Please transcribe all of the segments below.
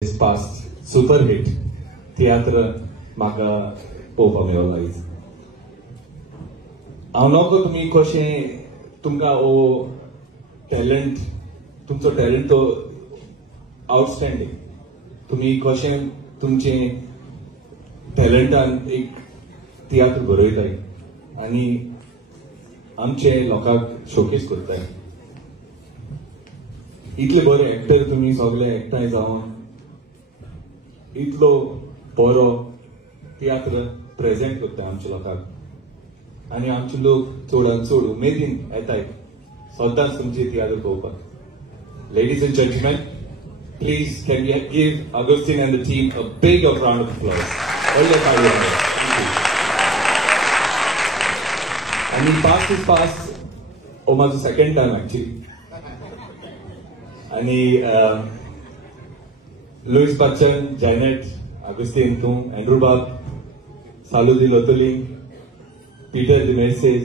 past super hit tiatr म्हाका पळोवपाक मेळ्ळो आयज. हांव नकळो तुमी कशें तुमकां हो टॅलंट तुमचो टॅलंट तो आउटस्टँडींग तुमी कशें तुमचे टॅलंटान एक तियात्र बरयताय आनी आमचे लोकांक शोकेस करताय. इतले बरे एक्टर तुमी सगळे एकठांय जावन इतलो बरो तियात्र प्रेझेंट करता आमच्या लोकांक आनी आमचे लोक चडांत चड उमेदीन येताय सदांच तुमची तियात्र पळोवपाक. Ladies and gentlemen, please can we give Agustin and the team a big round of applause. And in Past is Past, oh my second time actually. And Louis Bachchan, Janet, Agustin, Tum, Andrew Bab, Saludi Lotuling, Peter the Message,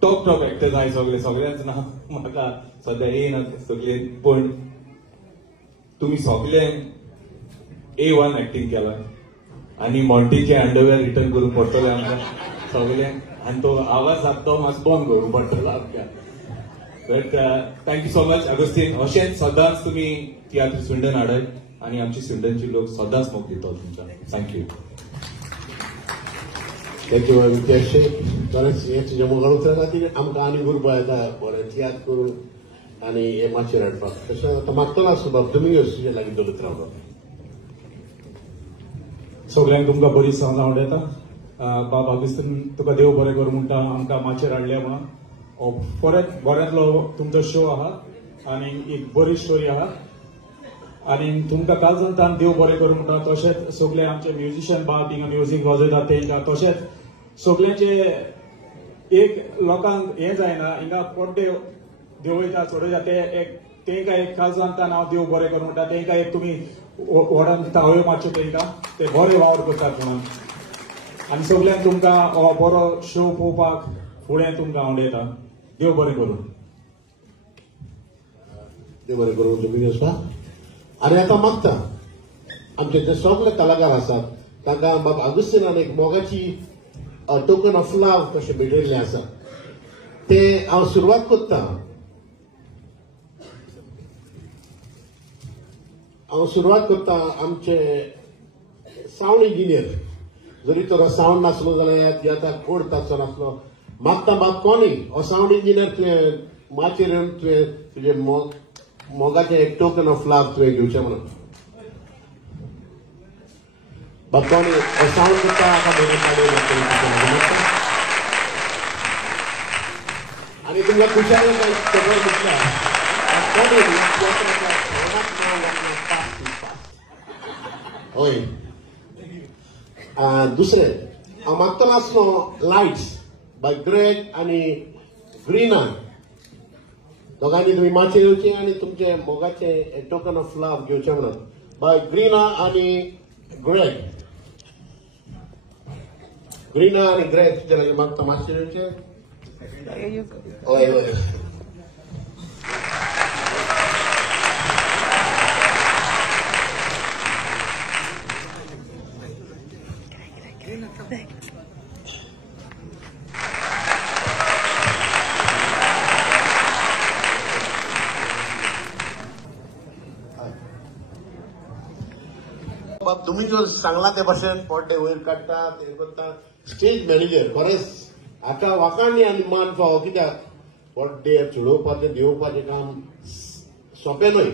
top actors I सगळ्यांच नांव म्हाका सद्या येयना सगळे पण तुम्ही सगळ्यांक A1 acting केला आनी मॉन्टीचे अंडरवेअर रिटर्न करूंक पडटले आमकां सगळ्यांक आनी तो आवाज जाता तो मातसो बंद करूंक पडटलो आमकां. But thank you so much Augustine. अशेंच सदांच तुमी तियात्र स्विंडन हाडय आनी आमची स्विंडनची लोक सदांच मोग दितात तुमकां. Thank you. Thank you very much. Зараз я тебе могу сказать, आमकां आनी गुरबा येता बरें तियात्र करून आनी हे माचयेर हाडपाक. तशें आतां मागतलो आसता तुमी तुजे लागीं दवरत रावता. सगळ्यांक तुमकां बरी सांग आवड येता. बाब अगस्तीन तुका देव बरें कर म्हणटा आमकां माचयेर हाडल्या म्हणून. बऱ्यांतलो तुमचो शो आहा आनी एक बरी स्टोरी आहा आनी तुमकां काल सांगता देव बरें कर म्हणटा. तशेंच सगळे आमचे म्युजिशियन बाब हिंगा म्युजीक वाजयतात तेंकां तशेंच सगळ्यांचे एक लोकांक हें जायना हिंगा पड्डे देवयता चडयता तेंकां एक काल सांगता हांव देव बरें कर म्हणटा तेंकां एक तुमी व्हडन तावयो मातश्यो तेंकां ते बरे वावर करतात म्हणून. आनी सगळ्यांक तुमकां हो बरो शो पळोवपाक फुडें तुमकां आवडयता. देव बरें करूं. देव बरें करूं तुमी आसा. आनी आतां मागता आमचे जे सगळे कलाकार आसात तांकां बाब अगस्तीनान एक मोगाची टोकन ऑफ लव तशें भेटयल्लें आसा ते हांव सुरवात करता. आमचे सावंड इंजिनियर जरी तो सावंड नासलो जाल्यार आतां कोड ताचो नासलो मागता बाब कोणी हो सावंड इंजिनियर तुवें माचयेर येवन तुवें तुजे मोगाचें एक टोकन ऑफ लव तुवें घेवचें म्हणून. बाब कोणी हो सावंड करता आनी तुमकां खुशाल खबर दिसला हय. दुसरें हांव मागतलो आसलो लायट्स बाय ग्रेग आनी ग्रीना दोगांनी तुमी माचयेर येवचें आनी तुमचे मोगाचें टोकन ऑफ लव घेवचें म्हणून. बाय ग्रीना आनी ग्रेग तुजे लागीं मागता माचयेर येवचें. हय हय. बाब तुम्ही जो सांगला ते भाशेन पड्डे वयर काडटा ते करता स्टेज मॅनेजर बरेंच हाका वाकाणणी आनी मान फावो कित्याक पड्डे चडोवपाचें देंवोवपाचें काम सोंपें न्हय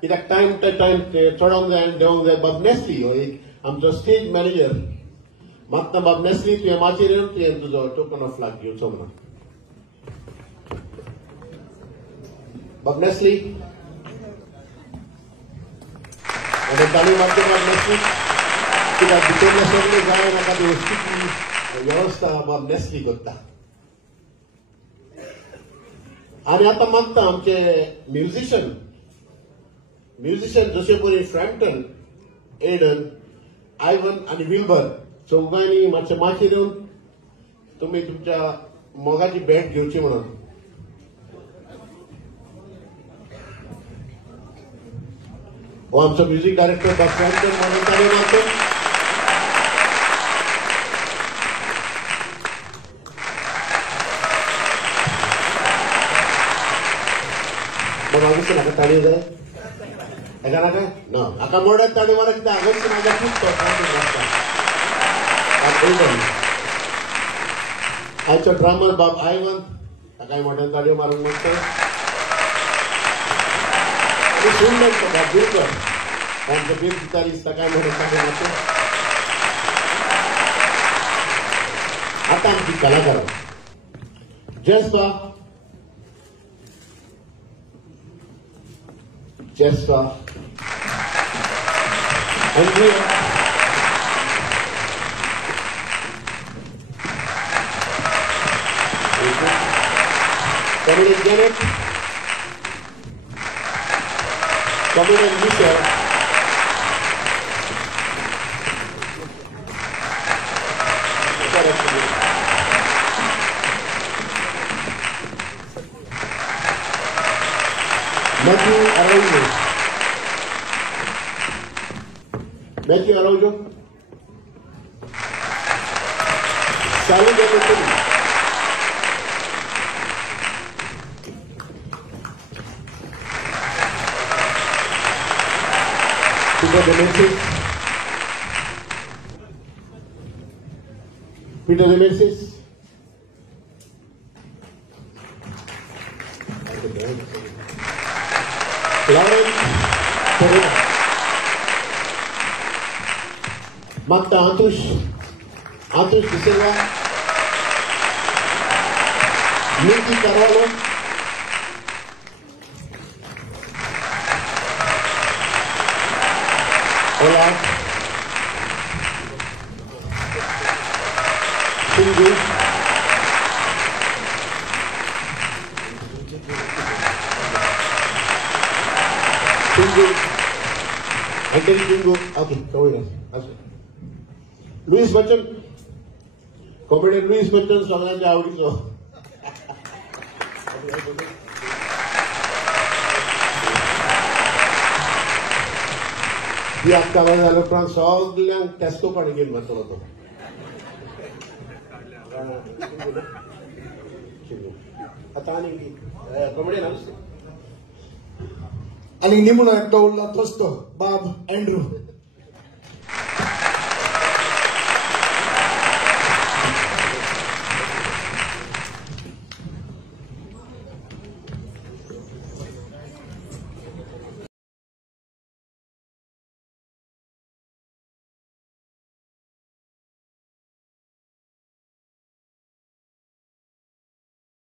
कित्याक टायम ते टायम ते चडोवंक जाय आनी देंवोंक जाय. बाब नेस्ली हो एक आमचो स्टेज मॅनेजर मागता बाब नेस्ली तुवें माचयेर येवन तुवें तुजो टोकन ऑफ लव घेवचो म्हणून. बाब नेस्ली ताली मागता बाब नेस्ली कित्याक भितरले सगळे जाय म्हाका वेवस्थीत वेवस्था बाब नेस्ली करता. आनी आतां मागता आमचे म्युजिशियन जशे परी फ्रॅम्पटन एडन आयवन आनी विल्बर चौगांनी मातशे माचयेर येवन तुमी तुमच्या मोगाची भेट घेवची म्हणून. हो आमचो म्युझिक डायरेक्टर बसवंत म्हणून ताळयो मारतो. मग आगोस्ट नाका ताळयो जाय एका नाका ना आका मोड्यात ताळयो मारा कितें आगोस्ट म्हाज्या खूब आयचो ड्रामर बाब आयवन ताकाय मोड्यात ताळयो मारूंक म्हणटा. सुंदर बाबूकर आमचो बीर गिटारिस्ट ताकाय मोड्यात ताळयो मारतो. आता आमची कलाकारां जेस्वा Andrea comedian Janet, comedian Michelle, Matthew Araujo, Sally Davidson, Peter Demesis, Lawrence Pereira, Magda Antush De Silva, Minty Carvalho, Olaf Singu, Anthony Singu, okay, go ahead. Louis Bachchan, comedian Louis Bachchan, सगळ्यांच्या आवडीचो. ती आत्ता जालो उपरांत सगळ्यांक टेस्को पाणी घेवन बसलो तो. आता आनी कॉमेडियन आणि निमून एकटो उरला तोच तो बाब एंड्रू.